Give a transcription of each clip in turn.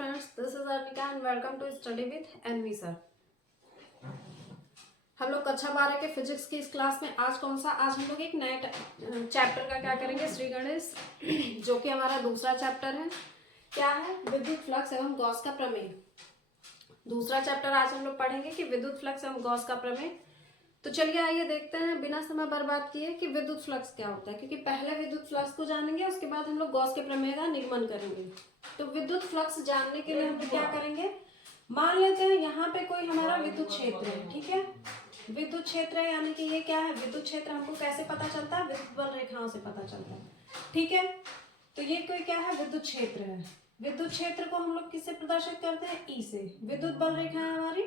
friends, this is Arnika and welcome to Study with NV sir. हम लोग कक्षा 12 के फिजिक्स की इस क्लास में आज हम लोग एक नए चैप्टर का क्या करेंगे, श्री गणेश, जो कि हमारा दूसरा चैप्टर है। क्या है? विद्युत फ्लक्स एवं गॉस का प्रमेय। दूसरा चैप्टर आज हम लोग पढ़ेंगे कि विद्युत फ्लक्स एवं गॉस का प्रमेय। तो चलिए आइए देखते हैं बिना समय बर्बाद किए कि विद्युत फ्लक्स क्या होता है, क्योंकि पहले विद्युत फ्लक्स को जानेंगे, उसके बाद हम लोग गॉस के प्रमेय का निगमन करेंगे। तो विद्युत फ्लक्स जानने के लिए हम लोग क्या करेंगे, मान लेते हैं यहाँ पे कोई हमारा विद्युत क्षेत्र है, ठीक है। विद्युत क्षेत्र है यानी कि ये क्या है, विद्युत क्षेत्र हमको कैसे पता चलता है, विद्युत बल रेखाओं से पता चलता है, ठीक है। तो ये कोई क्या है, विद्युत क्षेत्र है। विद्युत क्षेत्र को हम लोग किससे प्रदर्शित करते हैं, ई से। विद्युत बल रेखाएं हमारी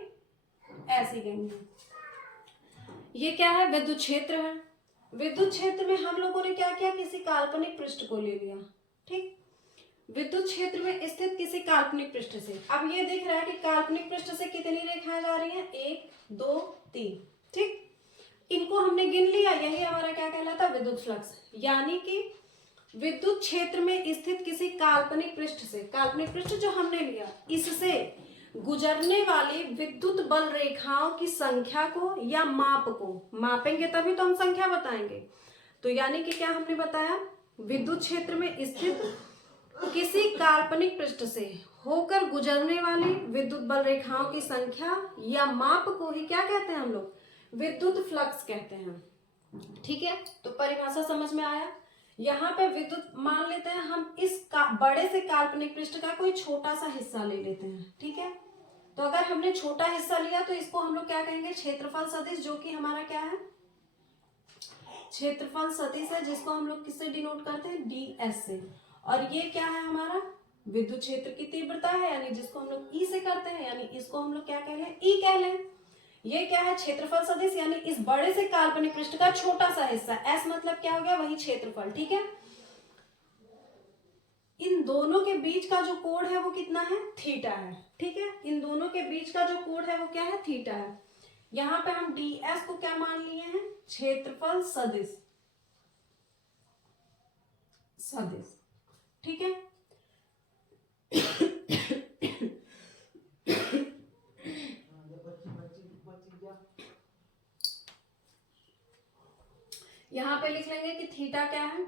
ऐसी गई हैं। ये क्या है, विद्युत क्षेत्र है। विद्युत क्षेत्र में हम लोगों ने क्या किया, किसी काल्पनिक पृष्ठ को ले लिया, ठीक। विद्युत क्षेत्र में स्थित किसी काल्पनिक पृष्ठ से, अब ये दिख रहा है कि काल्पनिक पृष्ठ से कितनी रेखाएं जा रही हैं, 1 2 3, ठीक। इनको हमने गिन लिया, यही हमारा क्या कहलाता है, विद्युत फ्लक्स। यानी कि विद्युत क्षेत्र में स्थित किसी काल्पनिक पृष्ठ से, काल्पनिक पृष्ठ जो हमने लिया, इससे गुजरने वाली विद्युत बल रेखाओं की संख्या को या माप को मापेंगे, तभी तो हम संख्या बताएंगे। तो यानी कि क्या हमने बताया, विद्युत क्षेत्र में स्थित किसी काल्पनिक पृष्ठ से होकर गुजरने वाली विद्युत बल रेखाओं की संख्या या माप को ही क्या कहते हैं हम लोग, विद्युत फ्लक्स कहते हैं, ठीक है। तो परिभाषा समझ में आया। यहाँ पे विद्युत, मान लेते हैं हम इस बड़े से काल्पनिक पृष्ठ का कोई छोटा सा हिस्सा ले लेते हैं, ठीक है। तो अगर हमने छोटा हिस्सा लिया तो इसको हम लोग क्या कहेंगे, क्षेत्रफल सदिश, जो कि हमारा क्या है, क्षेत्रफल सदिश है, जिसको हम लोग किससे डिनोट करते हैं, ds से। और ये क्या है, हमारा विद्युत क्षेत्र की तीव्रता है, यानी जिसको हम लोग ई से करते हैं, यानी इसको हम लोग क्या कह लें, ई कह लें। ये क्या है, क्षेत्रफल सदिश, यानी इस बड़े से काल्पनिक पृष्ठ का छोटा सा हिस्सा। एस मतलब क्या हो गया, वही क्षेत्रफल, ठीक है। इन दोनों के बीच का जो कोण है वो कितना है, थीटा है, ठीक है। इन दोनों के बीच का जो कोण है वो क्या है, थीटा है। यहाँ पे हम ds को क्या मान लिए हैं, क्षेत्रफल सदिश, सदिश, ठीक है। यहाँ पे लिख लेंगे कि थीटा क्या है,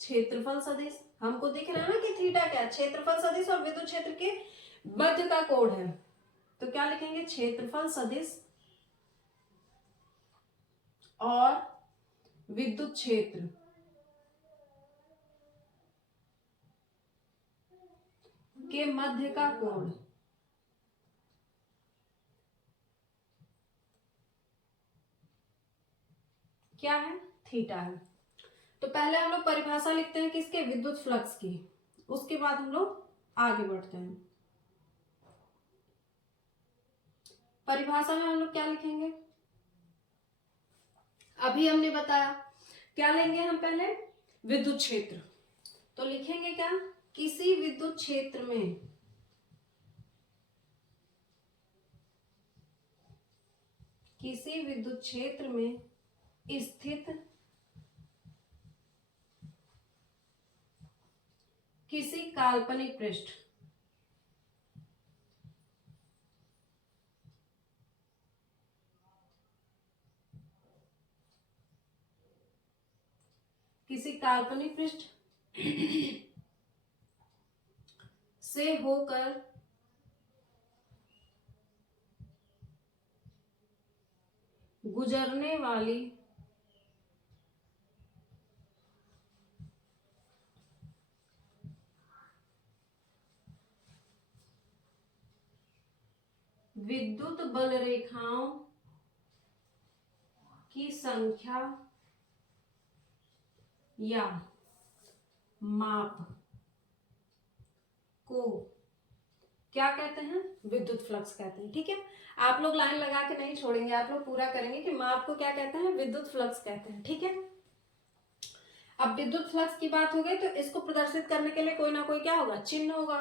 क्षेत्रफल सदिश। हमको दिख रहा है ना कि थीटा क्या है, क्षेत्रफल सदिश और विद्युत क्षेत्र के मध्य का कोण है। तो क्या लिखेंगे, क्षेत्रफल सदिश और विद्युत क्षेत्र के मध्य का कोण क्या है, थीटा है। तो पहले हम लोग परिभाषा लिखते हैं किसके, विद्युत फ्लक्स की, उसके बाद हम लोग आगे बढ़ते हैं। परिभाषा में हम लोग क्या लिखेंगे, अभी हमने बताया, क्या लेंगे हम पहले, विद्युत क्षेत्र। तो लिखेंगे क्या, किसी विद्युत क्षेत्र में स्थित किसी काल्पनिक पृष्ठ से होकर गुजरने वाली विद्युत बल रेखाओं की संख्या या माप को क्या कहते हैं, विद्युत फ्लक्स कहते हैं, ठीक है। आप लोग लाइन लगा के नहीं छोड़ेंगे, आप लोग पूरा करेंगे कि माप को क्या कहते हैं, विद्युत फ्लक्स कहते हैं, ठीक है। अब विद्युत फ्लक्स की बात हो गई, तो इसको प्रदर्शित करने के लिए कोई ना कोई क्या होगा, चिन्ह होगा।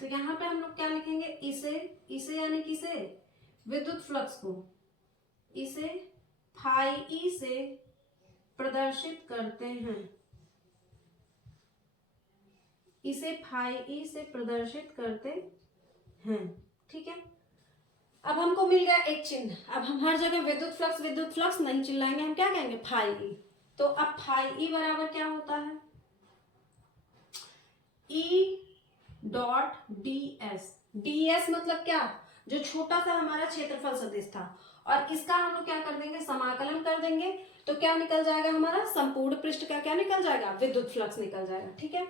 तो यहाँ पे हम लोग क्या लिखेंगे, इसे यानी किसे, विद्युत फ्लक्स को इसे फाई ई से प्रदर्शित करते हैं, इसे फाई ई से प्रदर्शित करते हैं, ठीक है। अब हमको मिल गया एक चिन्ह, अब हम हर जगह विद्युत फ्लक्स नहीं चिल्लाएंगे, हम क्या कहेंगे फाई ई। तो अब फाई ई बराबर क्या होता है, E dot D S. D S मतलब क्या, जो छोटा सा हमारा क्षेत्रफल सदिश था, और इसका हम लोग क्या कर देंगे, समाकलन कर देंगे, तो क्या निकल जाएगा हमारा, संपूर्ण पृष्ठ का क्या निकल जाएगा, विद्युत फ्लक्स निकल जाएगा, ठीक है।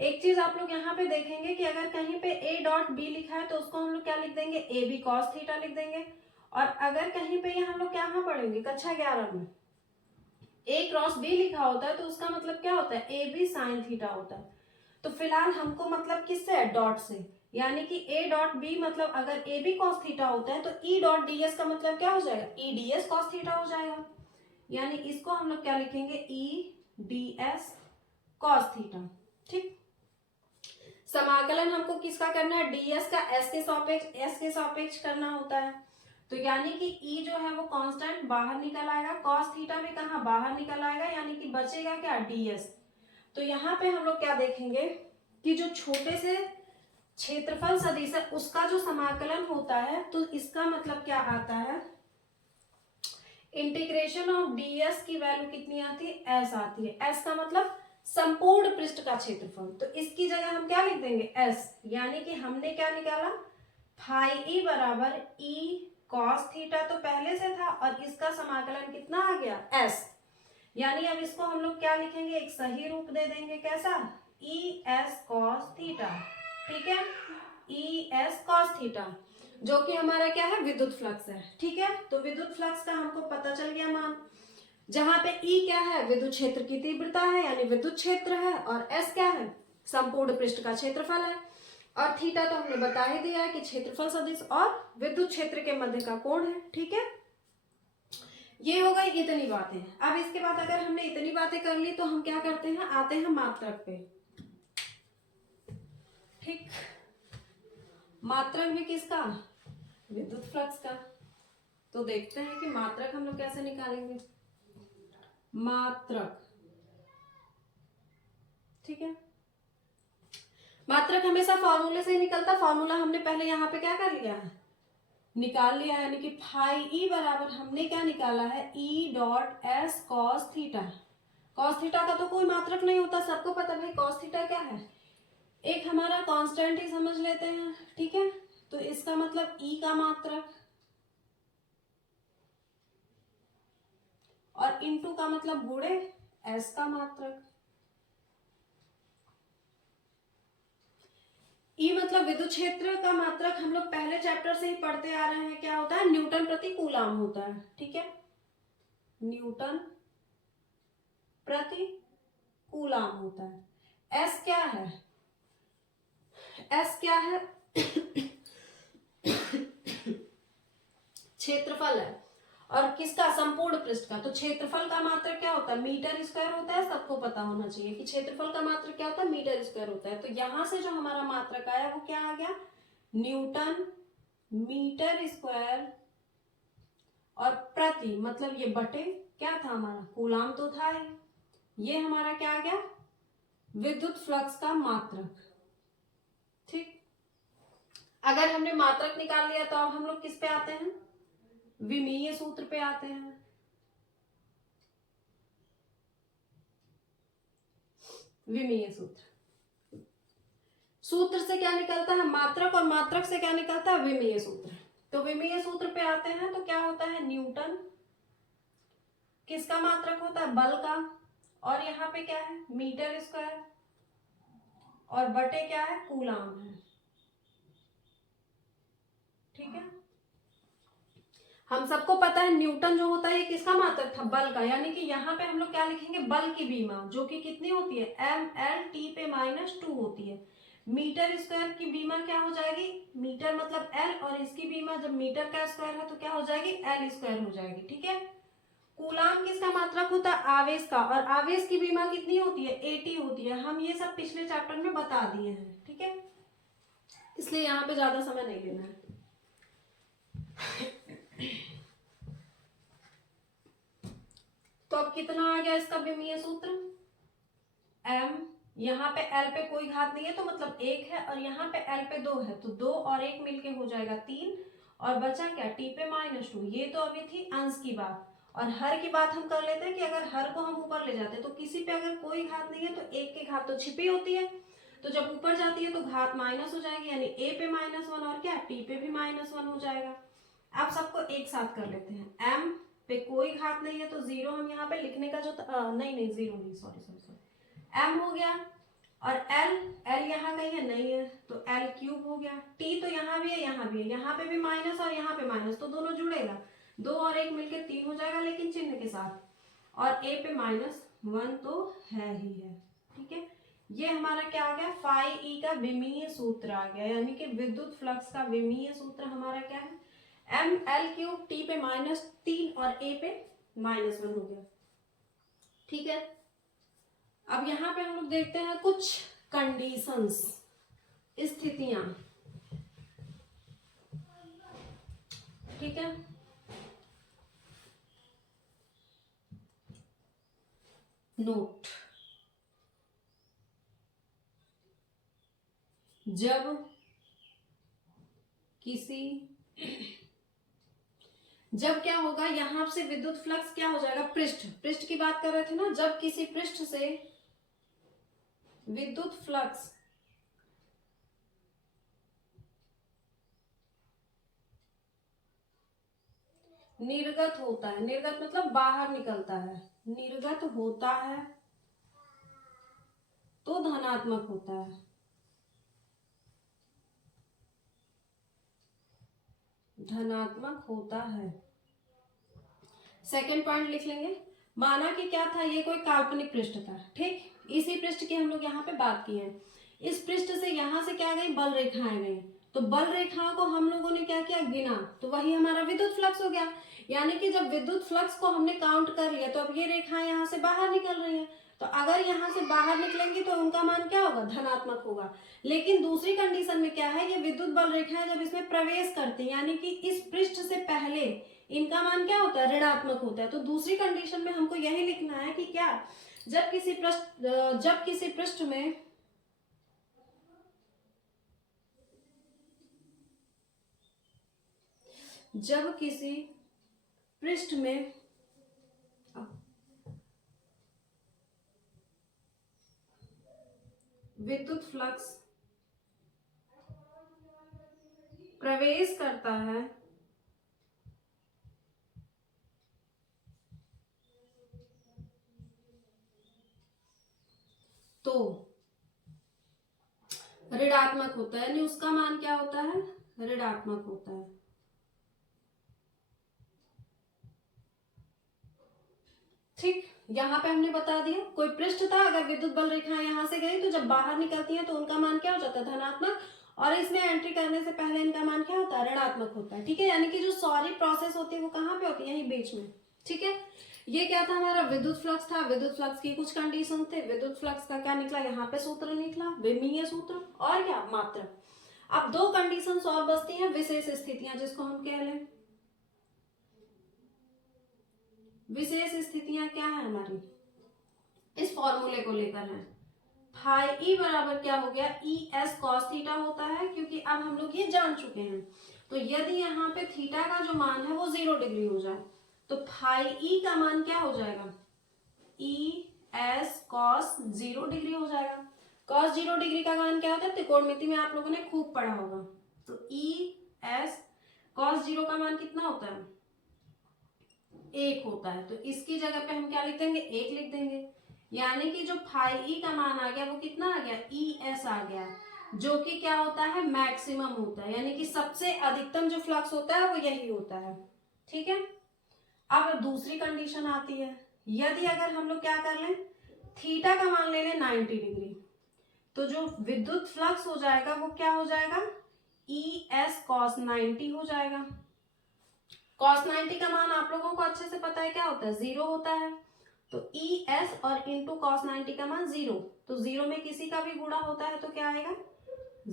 एक चीज आप लोग यहाँ पे देखेंगे कि अगर कहीं पे ए डॉट बी लिखा है तो उसको हम लोग क्या लिख देंगे, ए बी कॉस थीटा लिख देंगे। और अगर कहीं पे हम लोग क्या पढ़ेंगे कक्षा 11 में ए क्रॉस बी लिखा होता है तो उसका मतलब क्या होता है, ए बी साइन थीटा होता है। तो फिलहाल हमको मतलब किससे है, डॉट से, यानी कि ए डॉट बी मतलब अगर ए बी कॉस थीटा होता है तो ई डॉट डी एस का मतलब क्या हो जाएगा, E D S cos theta हो जाएगा। यानी इसको हम लोग क्या लिखेंगे, E D S cos theta, ठीक। समाकलन हमको किसका करना है, डीएस का एस के सापेक्ष करना होता है। तो यानी कि ई जो है वो कांस्टेंट बाहर निकल आएगा, कॉस थीटा भी कहाँ बाहर निकल आएगा, यानी कि बचेगा क्या, डीएस। तो यहाँ पे हम लोग क्या देखेंगे कि जो छोटे से क्षेत्रफल सदिश है उसका जो समाकलन होता है, तो इसका मतलब क्या आता है, इंटीग्रेशन ऑफ डीएस की वैल्यू कितनी आती है, एस आती है। एस का मतलब संपूर्ण पृष्ठ का क्षेत्रफल, तो इसकी जगह हम क्या लिख देंगे, एस। यानी कि हमने क्या निकाला, फाई ई बराबर ई कॉस थीटा तो पहले से था, और इसका समाकलन कितना आ गया, एस। यानी अब इसको हम लोग क्या लिखेंगे, एक सही रूप दे देंगे, कैसा, ई एस कॉस थीटा, ठीक है, ई एस कॉस थीटा, जो कि हमारा क्या है, विद्युत फ्लक्स है, ठीक है। तो विद्युत फ्लक्स का हमको पता चल गया मान, जहां पे ई क्या है, विद्युत क्षेत्र की तीव्रता है यानी विद्युत क्षेत्र है, और एस क्या है, संपूर्ण पृष्ठ का क्षेत्रफल है, और थीटा तो हमने बता ही दिया है कि क्षेत्रफल सदिश और विद्युत क्षेत्र के मध्य का कोण है, ठीक है। ये हो गई इतनी बातें। अब इसके बाद अगर हमने इतनी बातें कर ली तो हम क्या करते हैं, आते हैं मात्रक पे, ठीक। मात्रक भी किसका, विद्युत फ्लक्स का। तो देखते हैं कि मात्रक हम लोग कैसे निकालेंगे, मात्रक, ठीक है। मात्रक हमेशा फॉर्मूले से ही निकलता, फॉर्मूला हमने पहले यहाँ पे क्या कर लिया है, निकाल लिया, यानी कि फाई ई बराबर हमने क्या निकाला है, E dot S cos theta. Cos theta का तो कोई मात्रक नहीं होता, सबको पता भाई कॉस थीटा क्या है, एक हमारा कांस्टेंट ही समझ लेते हैं, ठीक है। तो इसका मतलब ई का मात्रक, और इनटू का मतलब गुणे एस का मात्रक। ई मतलब विद्युत क्षेत्र का मात्रक हम लोग पहले चैप्टर से ही पढ़ते आ रहे हैं, क्या होता है, न्यूटन प्रति कूलाम होता है, ठीक है, न्यूटन प्रति कूलाम होता है। एस क्या है, एस क्या है, क्षेत्रफल है, और किसका, संपूर्ण पृष्ठ का। तो क्षेत्रफल का मात्रक क्या होता है, मीटर स्क्वायर होता है, सबको पता होना चाहिए कि क्षेत्रफल का मात्रक क्या होता है, मीटर स्क्वायर होता है। तो यहां से जो हमारा मात्रक आया वो क्या आ गया, न्यूटन मीटर स्क्वायर, और प्रति मतलब ये बटे क्या था हमारा, कूलाम तो था ही, ये हमारा क्या आ गया, विद्युत फ्लक्स का मात्रक, ठीक। अगर हमने मात्रक निकाल लिया तो अब हम लोग किस पे आते हैं, विमीय सूत्र पे आते हैं। विमीय सूत्र, सूत्र से क्या निकलता है मात्रक, और मात्रक से क्या निकलता है विमीय सूत्र। तो विमीय सूत्र पे आते हैं तो क्या होता है, न्यूटन किसका मात्रक होता है, बल का, और यहाँ पे क्या है, मीटर स्क्वायर, और बटे क्या है, कूलाम है, ठीक है। हम सबको पता है न्यूटन जो होता है ये किसका मात्रक था, बल का, यानी कि यहाँ पे हम लोग क्या लिखेंगे, बल की बीमा, जो कि कितनी होती है, एम एल टी पे -2 होती है। मीटर स्क्वायर की बीमा क्या हो जाएगी, मीटर मतलब एल, और इसकी बीमा जब मीटर का स्क्वायर है तो क्या हो जाएगी, एल स्क्वायर हो जाएगी, ठीक है। कूलाम किसका मात्रक होता है, आवेश का, और आवेश की बीमा कितनी होती है, 80 होती है। हम ये सब पिछले चैप्टर में बता दिए हैं, ठीक है, इसलिए यहाँ पे ज्यादा समय नहीं लेना है। तो अब कितना आ गया इसका विमीय सूत्र, m यहाँ पे L पे कोई घात नहीं है तो मतलब 1 है, और यहाँ पे L पे 2 है तो 2 और 1 मिलके हो जाएगा 3, और बचा क्या T पे -2। ये तो अभी थी अंश की बात, और हर की बात हम कर लेते हैं कि अगर हर को हम ऊपर ले जाते हैं तो किसी पे अगर कोई घात नहीं है तो 1 की घात तो छिपी होती है, तो जब ऊपर जाती है तो घात माइनस हो जाएगी, यानी A पे -1 और क्या T पे भी -1 हो जाएगा। अब सबको एक साथ कर लेते हैं। M पे कोई घात नहीं है तो 0 हम यहाँ पे लिखने का जो नहीं 0 नहीं, सॉरी M हो गया, और L यहाँ कहीं है नहीं है तो L³ हो गया। T तो यहाँ भी है यहाँ भी है, यहाँ पे भी माइनस और यहाँ पे माइनस तो दोनों जुड़ेगा, 2 और 1 मिलके 3 हो जाएगा लेकिन चिन्ह के साथ, और A पे -1 तो है ही है। ठीक है, ये हमारा क्या आ गया, फाई ई का विमीय सूत्र आ गया, यानी कि विद्युत फ्लक्स का विमीय सूत्र हमारा क्या है, ML³ T पे -3 और A पे -1 हो गया। ठीक है, अब यहाँ पे हम लोग देखते हैं कुछ कंडीशंस, स्थितियां। ठीक है, नोट, जब क्या होगा, यहां से विद्युत फ्लक्स क्या हो जाएगा, पृष्ठ की बात कर रहे थे ना, जब किसी पृष्ठ से विद्युत फ्लक्स निर्गत होता है, निर्गत मतलब बाहर निकलता है, निर्गत होता है तो धनात्मक होता है, धनात्मक होता है। सेकंड पॉइंट लिख लेंगे, माना कि क्या था, ये कोई काल्पनिक पृष्ठ था। ठीक, इसी पृष्ठ की हम लोग यहाँ पे बात की है। इस पृष्ठ से यहाँ से क्या गई, बल रेखाएं गई, तो बल रेखाओं को हम लोगों ने क्या किया, गिना, तो वही हमारा विद्युत फ्लक्स हो गया। यानी कि जब विद्युत फ्लक्स को हमने काउंट कर लिया तो अब ये रेखाएं यहाँ से बाहर निकल रही हैं, तो अगर यहाँ से बाहर निकलेंगी तो उनका मान क्या होगा, धनात्मक होगा। लेकिन दूसरी कंडीशन में क्या है, ये विद्युत बल रेखाएं जब इसमें प्रवेश करती है, यानी कि इस पृष्ठ से पहले इनका मान क्या होता है, ऋणात्मक होता है। तो दूसरी कंडीशन में हमको यही लिखना है कि क्या, जब किसी पृष्ठ में विद्युत फ्लक्स प्रवेश करता है तो ऋणात्मक होता है, यानी उसका मान क्या होता है, ऋणात्मक होता है। ठीक, यहाँ पे हमने बता दिया, कोई पृष्ठ था, अगर विद्युत बल रेखाएं यहाँ से गई तो जब बाहर निकलती हैं तो उनका मान क्या हो जाता है, धनात्मक, और इसमें एंट्री करने से पहले इनका मान क्या होता है, ऋणात्मक होता है। ठीक है, यानी कि जो सारी प्रोसेस होती है वो कहाँ पे होती है, यहीं बीच में। ठीक है, ये क्या था, हमारा विद्युत फ्लक्स था। विद्युत फ्लक्स की कुछ कंडीशन थे, विद्युत फ्लक्स का क्या निकला, यहाँ पे सूत्र निकला, विमीय सूत्र, और क्या, मात्रा। अब दो कंडीशंस और बचती हैं, विशेष स्थितियां, जिसको हम कह लें विशेष स्थितियां क्या है हमारी, इस फॉर्मूले को लेकर है। फाई ई बराबर क्या हो गया, ई एस कॉस थीटा होता है, क्योंकि अब हम लोग ये जान चुके हैं। तो यदि यहाँ पे थीटा का जो मान है वो 0 डिग्री हो जाए तो फाई ई का मान क्या हो जाएगा, ई एस कॉस 0 डिग्री हो जाएगा। कॉस 0 डिग्री का मान क्या होता है, त्रिकोणमिति में आप लोगों ने खूब पढ़ा होगा। तो ई एस कॉस 0 का मान कितना होता है, 1 होता है। तो इसकी जगह पे हम क्या लिख देंगे, 1 लिख देंगे। यानी कि जो फाई ई का मान आ गया वो कितना आ गया, ई एस आ गया, जो कि क्या होता है, मैक्सिमम होता है, यानी कि सबसे अधिकतम जो फ्लक्स होता है वो यही होता है। ठीक है, अब दूसरी कंडीशन आती है, यदि अगर हम लोग क्या कर लें, थीटा का मान ले लें 90 डिग्री, तो जो विद्युत फ्लक्स हो जाएगा वो क्या हो जाएगा, ई एस कॉस 90 हो जाएगा। कॉस 90 का मान आप लोगों को अच्छे से पता है क्या होता है, 0 होता है। तो ई एस और इंटू कॉस 90 का मान 0, तो 0 में किसी का भी गुणा होता है तो क्या आएगा,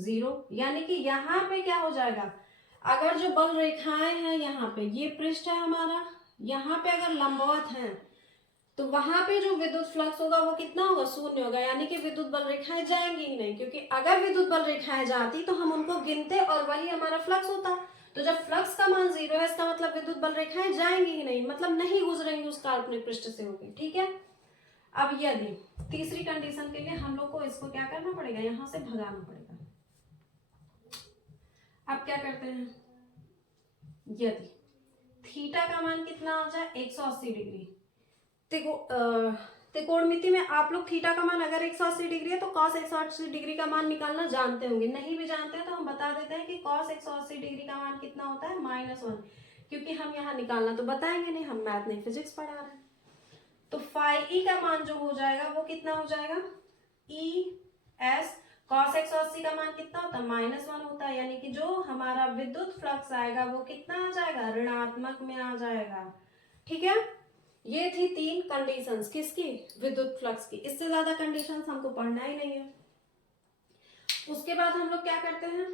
0। यानी कि यहाँ पे क्या हो जाएगा, अगर जो बल रेखाएं हैं यहाँ पे, ये पृष्ठ है हमारा, यहाँ पे अगर लंबवत है तो वहां पे जो विद्युत फ्लक्स होगा वो कितना होगा, शून्य होगा, यानी कि विद्युत बल रेखाएं जाएंगी ही नहीं, क्योंकि अगर विद्युत बल रेखाएं जाती तो हम उनको गिनते और वही हमारा फ्लक्स होता। तो जब फ्लक्स का मान 0 है, इसका मतलब विद्युत बल रेखाएं जाएंगी ही नहीं, मतलब नहीं गुजरेंगी उस काल्पनिक पृष्ठ से होकर। ठीक है, अब यदि तीसरी कंडीशन के लिए हम लोग को इसको क्या करना पड़ेगा, यहां से भगाना पड़ेगा। अब क्या करते हैं, यदि थीटा का मान कितना आ जाए 180 डिग्री, त्रिकोणमिति में आप लोग थीटा का मान अगर 180 डिग्री है तो कॉस 180 डिग्री का मान निकालना जानते होंगे। नहीं भी जानते हैं तो हम बता देते हैं कि कॉस 180 डिग्री का मान कितना होता है, -1, क्योंकि हम यहाँ निकालना तो बताएंगे नहीं, हम मैथ नहीं फिजिक्स पढ़ा रहे हैं। तो फाई ई का मान जो हो जाएगा वो कितना हो जाएगा, ई एस कॉस 180 का मान कितना होता है, -1 होता है, यानी कि जो हमारा विद्युत फ्लक्स आएगा वो कितना आ जाएगा, ऋणात्मक में आ जाएगा। ठीक है, ये थी 3 कंडीशंस किसकी, विद्युत फ्लक्स की। इससे ज्यादा कंडीशंस हमको पढ़ना ही नहीं है। उसके बाद हम लोग क्या करते हैं,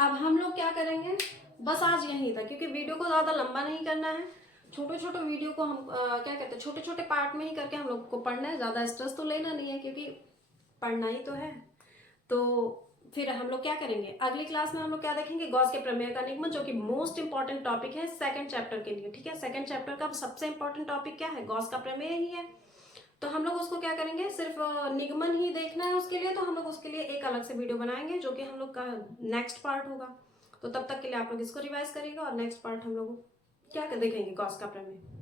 अब हम लोग क्या करेंगे, बस आज यहीं था, क्योंकि वीडियो को ज्यादा लंबा नहीं करना है, छोटे छोटे वीडियो को हम क्या कहते हैं, छोटे छोटे पार्ट में ही करके हम लोग को पढ़ना है, ज्यादा स्ट्रेस तो लेना नहीं है, क्योंकि पढ़ना ही तो है। तो फिर हम लोग क्या करेंगे, अगली क्लास में हम लोग क्या देखेंगे, गॉस के प्रमेय का निगमन, जो कि मोस्ट इंपॉर्टेंट टॉपिक है सेकंड चैप्टर के लिए। ठीक है, सेकंड चैप्टर का सबसे इंपॉर्टेंट टॉपिक क्या है, गॉस का प्रमेय ही है। तो हम लोग उसको क्या करेंगे, सिर्फ निगमन ही देखना है उसके लिए, तो हम लोग उसके लिए एक अलग से वीडियो बनाएंगे, जो कि हम लोग का नेक्स्ट पार्ट होगा। तो तब तक के लिए आप लोग इसको रिवाइज करिएगा, और नेक्स्ट पार्ट हम लोग क्या देखेंगे, गॉस का प्रमेय।